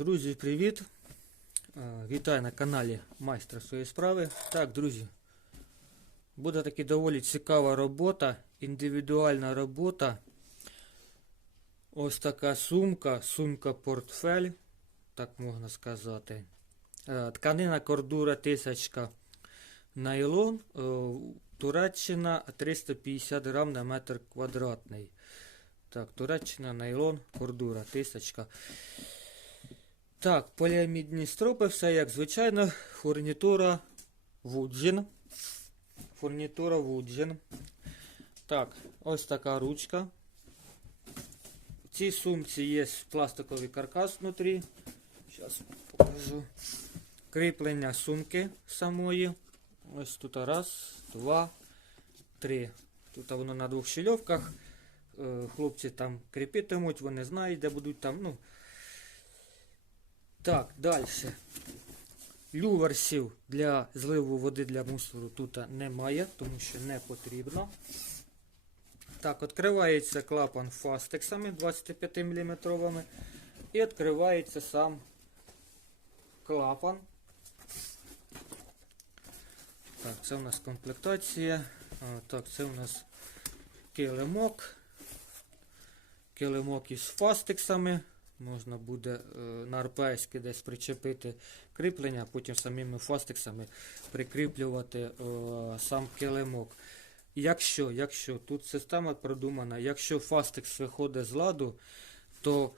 Друзі, привіт! Вітаю на каналі Майстра своєї справи. Так, друзі, буде таки доволі цікава робота, індивідуальна робота. Ось така сумка, сумка-портфель, так можна сказати. Е, Тканина кордура тисячка найлон, е, Туреччина 350 грам на метр квадратний. Так, Туреччина, найлон, кордура, тисячка. Так, поліамідні стропи, все як звичайно. Фурнітура Вуджин. Фурнітура Вуджин. Так, ось така ручка. В цій сумці є пластиковий каркас внутрі. Зараз покажу. Кріплення сумки самої. Ось тут раз, два, три. Тут воно на двох щільовках. Е, Хлопці там кріпитимуть, вони знають, де будуть там. ну, так, далі. Люверсів для зливу води для мусору тут немає, тому що не потрібно. Так, відкривається клапан фастексами 25 мм. І відкривається сам клапан. Так, це у нас комплектація. А, так, це у нас килимок. Килимок із фастексами. Можна буде е, на РПС десь причепити кріплення, потім самими фастексами прикріплювати е, сам килимок. Якщо, якщо тут система продумана, якщо фастекс виходить з ладу, то е,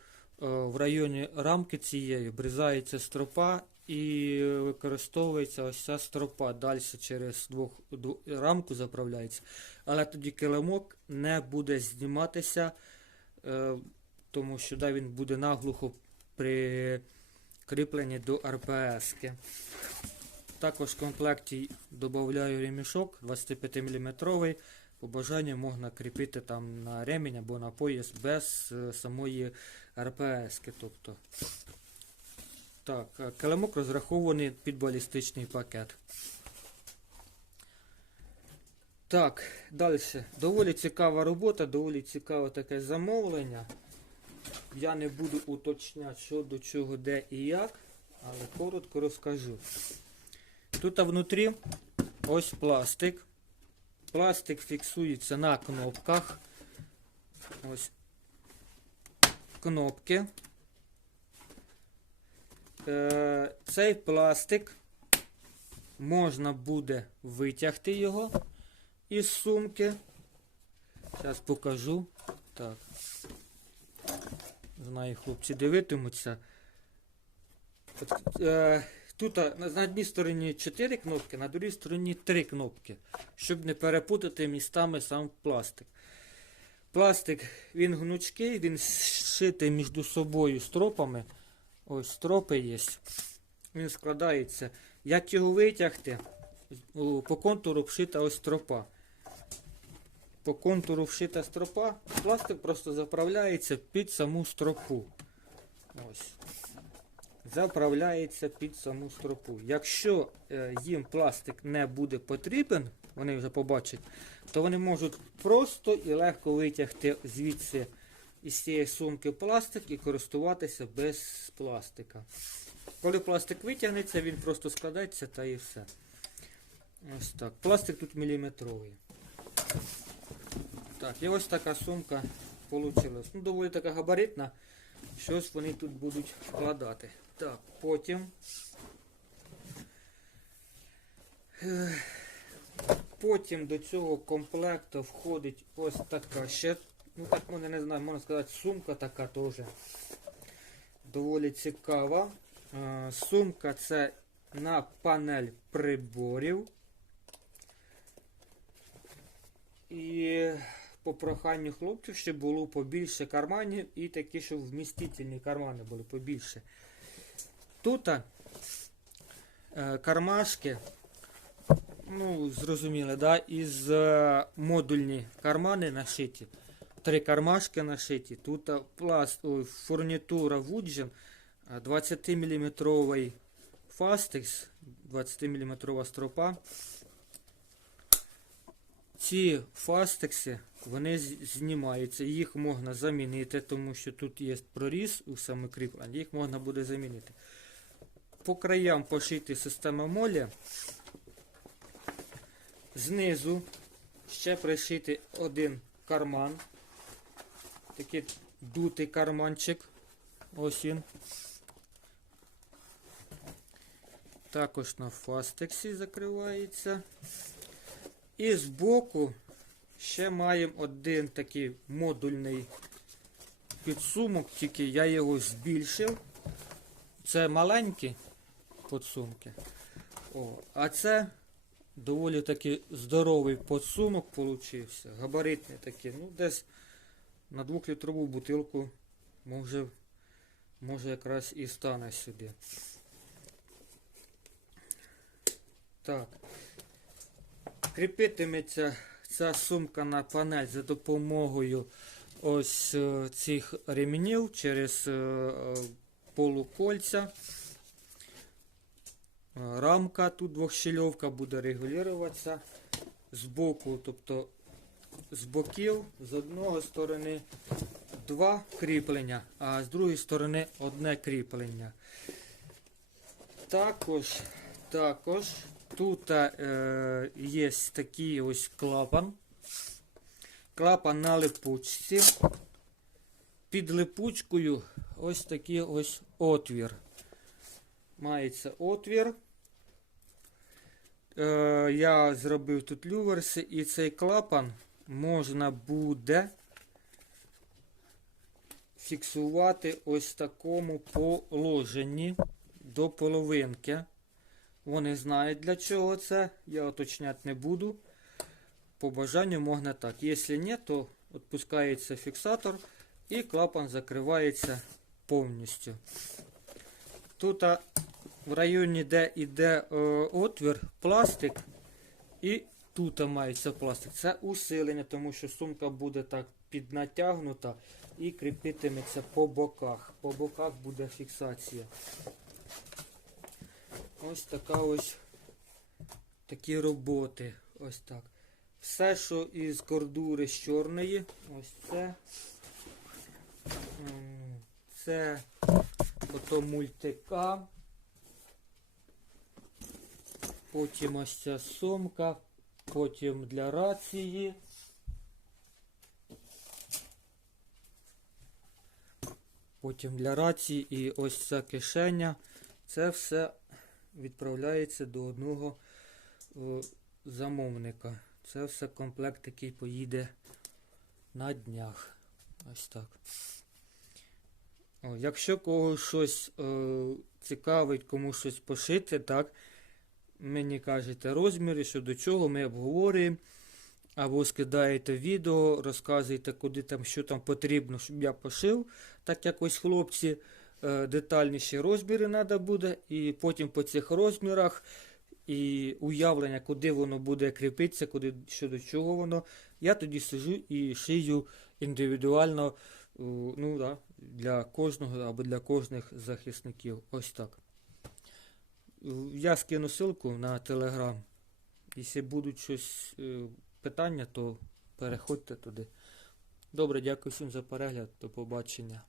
в районі рамки цієї обрізається стропа і використовується ось ця стропа. Далі через двох, двох рамку заправляється. Але тоді килимок не буде зніматися. Тому що він буде наглухо прикріплений до РПС. -ки. Також в комплекті додаю ремішок 25 мм. По бажанню можна кріпити там на ремінь або на пояс без е, самої РПС. -ки. Тобто. Так, е, килимок розрахований під балістичний пакет. Так, далі. Доволі цікава робота, доволі цікаве таке замовлення. Я не буду уточняти, що до чого, де і як, але коротко розкажу. Тут внутрі ось пластик. Пластик фіксується на кнопках. Ось кнопки. Е, Цей пластик можна буде витягти його із сумки. Зараз покажу. Так. Знаю, хлопці дивитимуться. От, е, тут на на одній стороні 4 кнопки, на другій стороні 3 кнопки, щоб не перепутати містами сам пластик. Пластик він гнучкий, він зшитий між собою стропами. Ось стропи є. Він складається. Як його витягти? По контуру вшита ось стропа. По контуру вшита стропа, пластик просто заправляється під саму стропу. Ось. Заправляється під саму стропу. Якщо е, їм пластик не буде потрібен, вони вже побачать, то вони можуть просто і легко витягти звідси із цієї сумки пластик і користуватися без пластика. Коли пластик витягнеться, він просто складається та і все. Ось так. Пластик тут міліметровий. Так, і ось така сумка вийшла. Ну, доволі така габаритна. Щось вони тут будуть вкладати. Так, потім. Потім до цього комплекту входить ось така ще, ну так можна не знаю, можна сказати, сумка така теж. Доволі цікава. Е, Сумка це на панель приборів. І по проханню хлопців, щоб було побільше карманів і такі, щоб вмістительні кармани були побільше. Тут е, кармашки, ну, зрозуміло, да, із е, модульні кармани нашиті. Три кармашки нашиті. Тут е, пласт, ой, фурнітура Woodgen 20 мм фастекс, 20 мм стропа. ці фастекси, вони знімаються, їх можна замінити, тому що тут є проріз у саме кріплення, їх можна буде замінити. По краям пошити система молі. Знизу ще пришити один карман. Такий дутий карманчик. Ось він. Також на фастексі закривається. І збоку ще маємо один такий модульний підсумок, тільки я його збільшив. Це маленькі подсумки. О, а це доволі таки здоровий подсумок получився. Габаритний такий. Ну, десь на двохлітрову бутилку може, може якраз і стане сюди. Так. Кріпитиметься ця сумка на панель за допомогою ось е, цих ремнів через е, е, полукольця. Рамка тут двохщільовка буде регулюватися з боку, тобто з боків, з одного сторони два кріплення, а з другої сторони одне кріплення. Також, також тут е, є такий ось клапан. Клапан на липучці. Під липучкою ось такий ось отвір. Мається отвір. Е, я зробив тут люверси, і цей клапан можна буде фіксувати ось такому положенні до половинки. Вони знають для чого це. Я уточняти не буду. По бажанню можна так. Якщо ні, то відпускається фіксатор і клапан закривається повністю. Тут в районі, де йде е, отвір, пластик, і тут мається пластик. Це усилення, тому що сумка буде так піднатягнута і кріпитиметься по боках. По боках буде фіксація. Ось така ось такі роботи. Ось так. Все, що із кордури з чорної, ось це. Це ото мультика. Потім ось ця сумка. Потім для рації. Потім для рації і ось ця кишеня. Це все відправляється до одного о, замовника. Це все комплект, який поїде на днях. Ось так. Якщо когось щось е, цікавить, кому щось пошити, так, мені кажете розміри, що до чого ми обговорюємо. Або скидаєте відео, розказуєте, куди там, що там потрібно, щоб я пошив. Так як ось хлопці е, детальніші розміри треба буде. І потім по цих розмірах і уявлення, куди воно буде кріпитися, куди, що до чого воно. Я тоді сижу і шию індивідуально е, ну, да, для кожного або для кожних захисників. Ось так. Е, Я скину ссылку на телеграм. Якщо будуть щось е, питання, то переходьте туди. Добре, дякую всім за перегляд. До побачення.